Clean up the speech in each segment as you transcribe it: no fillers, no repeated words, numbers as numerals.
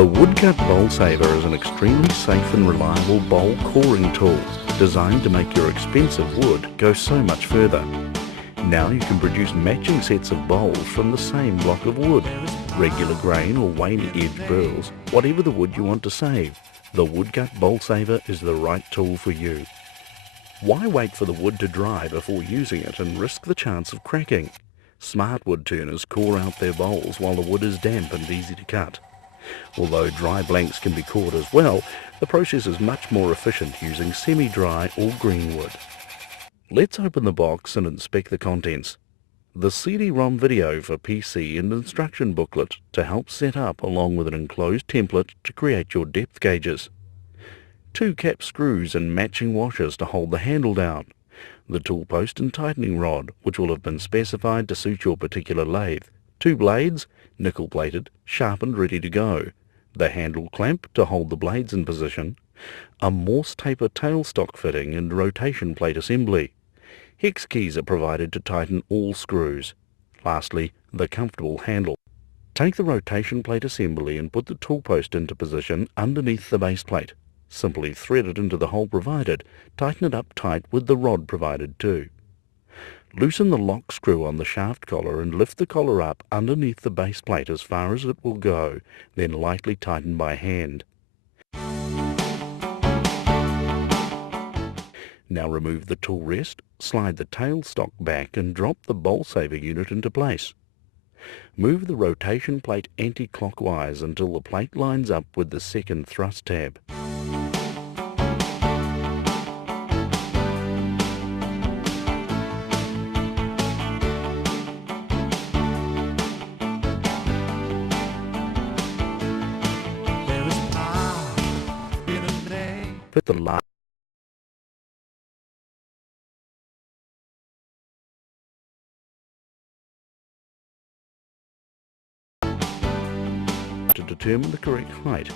The Woodcut Bowlsaver is an extremely safe and reliable bowl coring tool designed to make your expensive wood go so much further. Now you can produce matching sets of bowls from the same block of wood, regular grain or wavy edge burls, whatever the wood you want to save. The Woodcut Bowlsaver is the right tool for you. Why wait for the wood to dry before using it and risk the chance of cracking? Smart wood turners core out their bowls while the wood is damp and easy to cut. Although dry blanks can be cored as well, the process is much more efficient using semi-dry or green wood. Let's open the box and inspect the contents. The CD-ROM video for PC and instruction booklet to help set up, along with an enclosed template to create your depth gauges. 2 cap screws and matching washers to hold the handle down. The tool post and tightening rod, which will have been specified to suit your particular lathe. 2 blades, nickel plated, sharpened, ready to go. The handle clamp to hold the blades in position. A Morse taper tailstock fitting and rotation plate assembly. Hex keys are provided to tighten all screws. Lastly, the comfortable handle. Take the rotation plate assembly and put the tool post into position underneath the base plate. Simply thread it into the hole provided. Tighten it up tight with the rod provided too. Loosen the lock screw on the shaft collar and lift the collar up underneath the base plate as far as it will go, then lightly tighten by hand. Now remove the tool rest, slide the tailstock back and drop the Bowlsaver unit into place. Move the rotation plate anti-clockwise until the plate lines up with the second thrust tab. Fit the light to determine the correct height.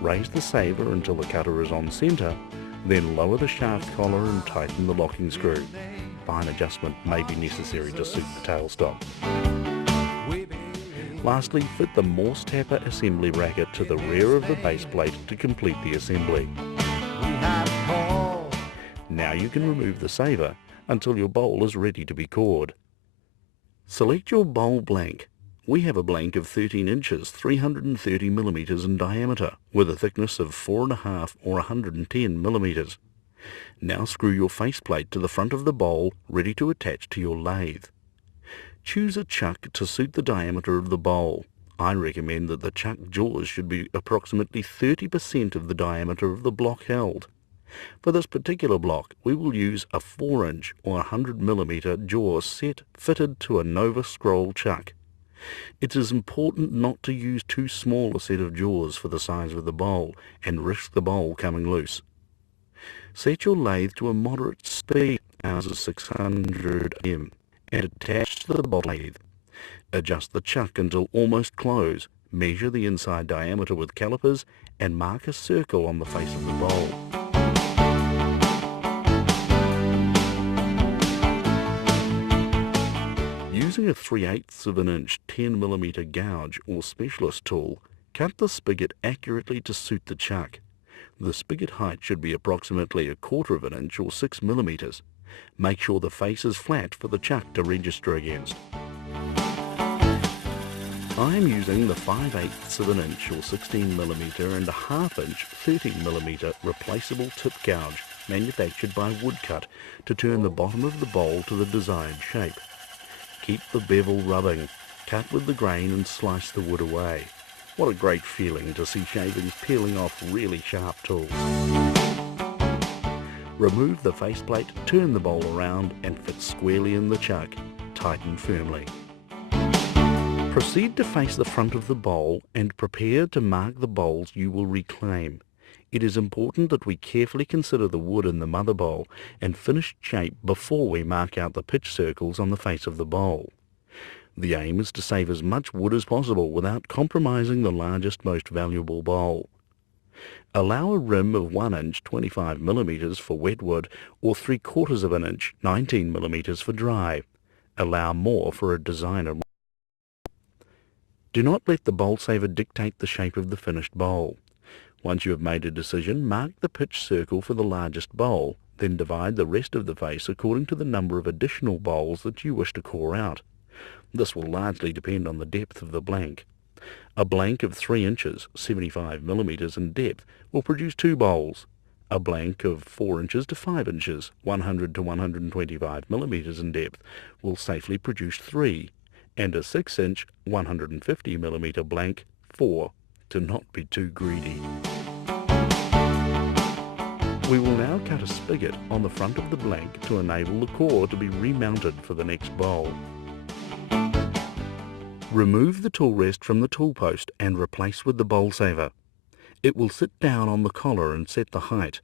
Raise the saver until the cutter is on center, then lower the shaft collar and tighten the locking screw. Fine adjustment may be necessary to suit the tailstock. Lastly, fit the Morse tapper assembly bracket to the rear of the base plate to complete the assembly. Now you can remove the saver until your bowl is ready to be cored. Select your bowl blank. We have a blank of 13 inches, 330 millimeters in diameter, with a thickness of 4.5 or 110 millimeters. Now screw your faceplate to the front of the bowl, ready to attach to your lathe. Choose a chuck to suit the diameter of the bowl. I recommend that the chuck jaws should be approximately 30% of the diameter of the block held. For this particular block, we will use a 4-inch or 100 millimeter jaw set fitted to a Nova scroll chuck. It is important not to use too small a set of jaws for the size of the bowl and risk the bowl coming loose. Set your lathe to a moderate speed, ours is 600 m, and attach to the bowl lathe. Adjust the chuck until almost close. Measure the inside diameter with calipers and mark a circle on the face of the bowl. Using a 3/8 of an inch 10 millimeter gouge or specialist tool, cut the spigot accurately to suit the chuck. The spigot height should be approximately 1/4 of an inch or 6 millimeters. Make sure the face is flat for the chuck to register against. I am using the 5/8 of an inch or 16 millimeter and a 1/2 inch 13 millimeter replaceable tip gouge manufactured by Woodcut to turn the bottom of the bowl to the desired shape. Keep the bevel rubbing, cut with the grain and slice the wood away. What a great feeling to see shavings peeling off really sharp tools. Remove the faceplate, turn the bowl around and fit squarely in the chuck. Tighten firmly. Proceed to face the front of the bowl and prepare to mark the bowls you will reclaim. It is important that we carefully consider the wood in the mother bowl and finished shape before we mark out the pitch circles on the face of the bowl. The aim is to save as much wood as possible without compromising the largest, most valuable bowl. Allow a rim of 1 inch 25 millimeters for wet wood or 3/4 of an inch 19 millimeters for dry. Allow more for a designer. Do not let the Bowlsaver dictate the shape of the finished bowl. Once you have made a decision, mark the pitch circle for the largest bowl, then divide the rest of the face according to the number of additional bowls that you wish to core out. This will largely depend on the depth of the blank. A blank of 3 inches, 75 millimeters in depth, will produce 2 bowls. A blank of 4 inches to 5 inches, 100 to 125 millimeters in depth, will safely produce 3, and a 6-inch, 150 millimeter blank, 4, to not be too greedy. We will now cut a spigot on the front of the blank to enable the core to be remounted for the next bowl. Remove the tool rest from the tool post and replace with the Bowlsaver. It will sit down on the collar and set the height.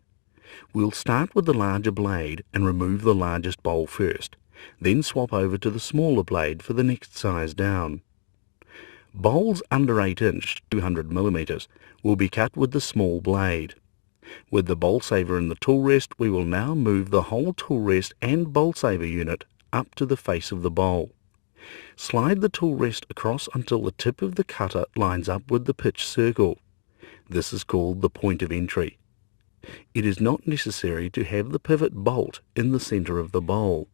We'll start with the larger blade and remove the largest bowl first, then swap over to the smaller blade for the next size down. Bowls under 8 inch, 200 millimeters, will be cut with the small blade. With the Bowlsaver in the tool rest, we will now move the whole tool rest and Bowlsaver unit up to the face of the bowl. Slide the tool rest across until the tip of the cutter lines up with the pitch circle. This is called the point of entry. It is not necessary to have the pivot bolt in the center of the bowl.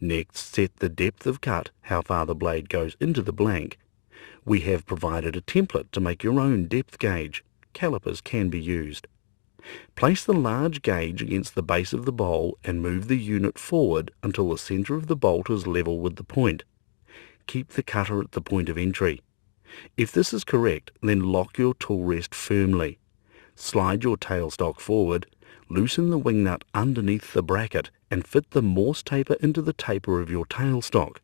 Next, set the depth of cut, how far the blade goes into the blank. We have provided a template to make your own depth gauge. Calipers can be used. Place the large gauge against the base of the bowl and move the unit forward until the center of the bolt is level with the point. Keep the cutter at the point of entry. If this is correct, then lock your tool rest firmly. Slide your tailstock forward, loosen the wing nut underneath the bracket and fit the Morse taper into the taper of your tailstock.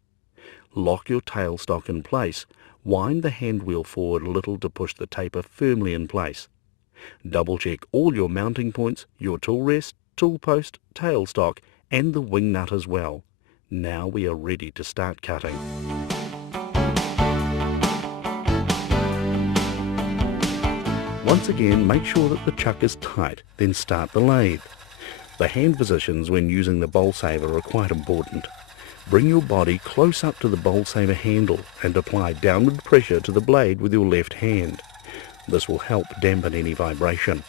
Lock your tailstock in place. Wind the hand wheel forward a little to push the taper firmly in place. Double check all your mounting points, your tool rest, tool post, tailstock and the wing nut as well. Now we are ready to start cutting. Once again, make sure that the chuck is tight, then start the lathe. The hand positions when using the Bowlsaver are quite important. Bring your body close up to the Bowlsaver handle and apply downward pressure to the blade with your left hand. This will help dampen any vibration.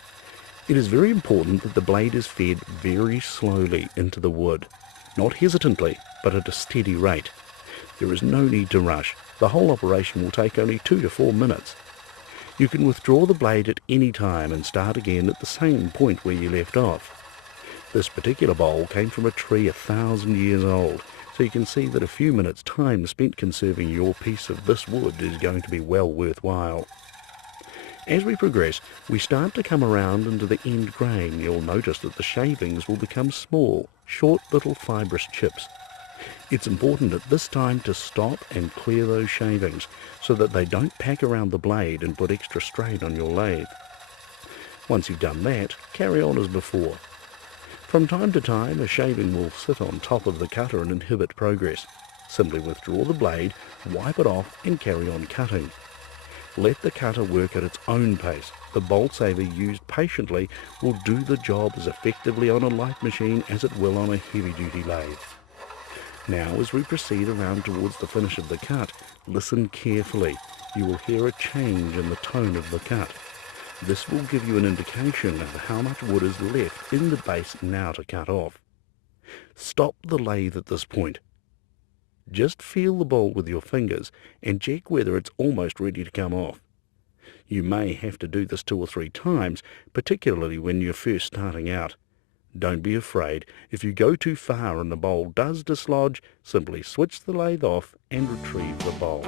It is very important that the blade is fed very slowly into the wood, not hesitantly, but at a steady rate. There is no need to rush. The whole operation will take only 2 to 4 minutes. You can withdraw the blade at any time and start again at the same point where you left off. This particular bowl came from a tree 1,000 years old, so you can see that a few minutes' time spent conserving your piece of this wood is going to be well worthwhile. As we progress, we start to come around into the end grain. You'll notice that the shavings will become small, short little fibrous chips. It's important at this time to stop and clear those shavings so that they don't pack around the blade and put extra strain on your lathe. Once you've done that, carry on as before. From time to time, a shaving will sit on top of the cutter and inhibit progress. Simply withdraw the blade, wipe it off and carry on cutting. Let the cutter work at its own pace. The Bowlsaver used patiently will do the job as effectively on a light machine as it will on a heavy-duty lathe. Now, as we proceed around towards the finish of the cut, listen carefully. You will hear a change in the tone of the cut. This will give you an indication of how much wood is left in the base now to cut off. Stop the lathe at this point. Just feel the bowl with your fingers and check whether it's almost ready to come off. You may have to do this 2 or 3 times, particularly when you're first starting out. Don't be afraid. If you go too far and the bowl does dislodge, simply switch the lathe off and retrieve the bowl.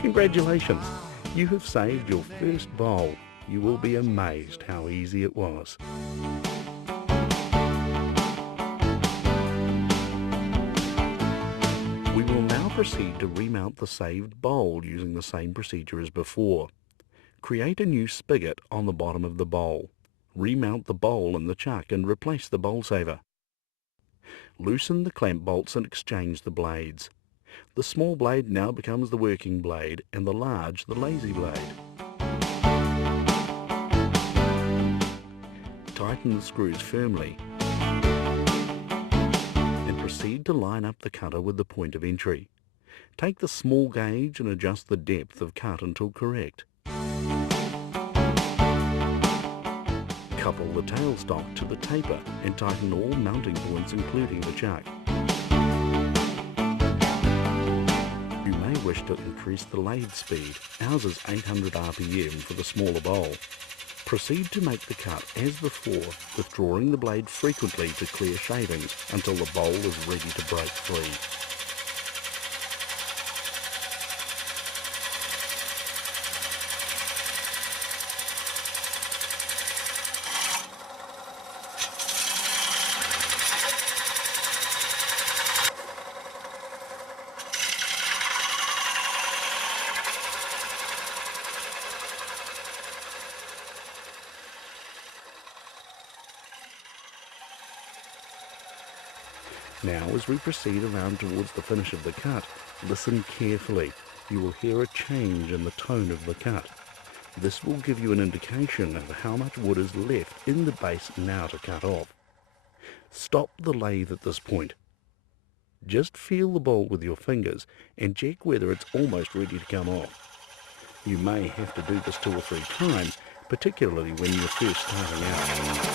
Congratulations! You have saved your first bowl. You will be amazed how easy it was. We will now proceed to remount the saved bowl using the same procedure as before. Create a new spigot on the bottom of the bowl. Remount the bowl in the chuck and replace the Bowlsaver. Loosen the clamp bolts and exchange the blades. The small blade now becomes the working blade and the large the lazy blade. tighten the screws firmly and proceed to line up the cutter with the point of entry. Take the small gauge and adjust the depth of cut until correct. Couple the tailstock to the taper and tighten all mounting points including the chuck. You may wish to increase the lathe speed. Ours is 800 RPM for the smaller bowl. Proceed to make the cut as before, withdrawing the blade frequently to clear shavings until the bowl is ready to break free. Now, as we proceed around towards the finish of the cut, listen carefully. You will hear a change in the tone of the cut. This will give you an indication of how much wood is left in the base now to cut off. Stop the lathe at this point. Just feel the bowl with your fingers and check whether it's almost ready to come off. You may have to do this 2 or 3 times, particularly when you're first starting out.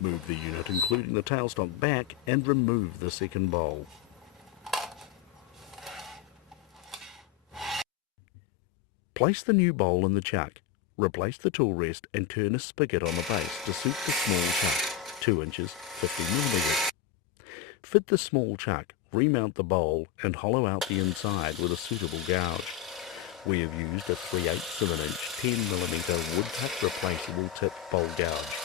Move the unit, including the tailstock, back and remove the second bowl. Place the new bowl in the chuck. Replace the tool rest and turn a spigot on the base to suit the small chuck, 2 inches, 50mm. Fit the small chuck, remount the bowl and hollow out the inside with a suitable gouge. We have used a 3/8 of an inch 10mm woodcut replaceable tip bowl gouge.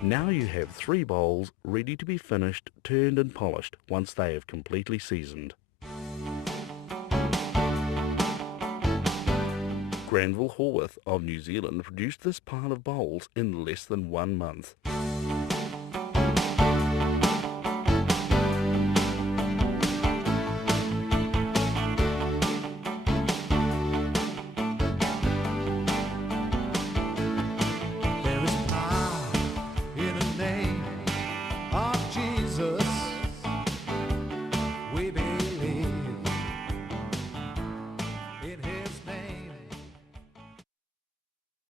Now you have 3 bowls ready to be finished, turned and polished once they have completely seasoned. Granville Horwath of New Zealand produced this pile of bowls in less than 1 month.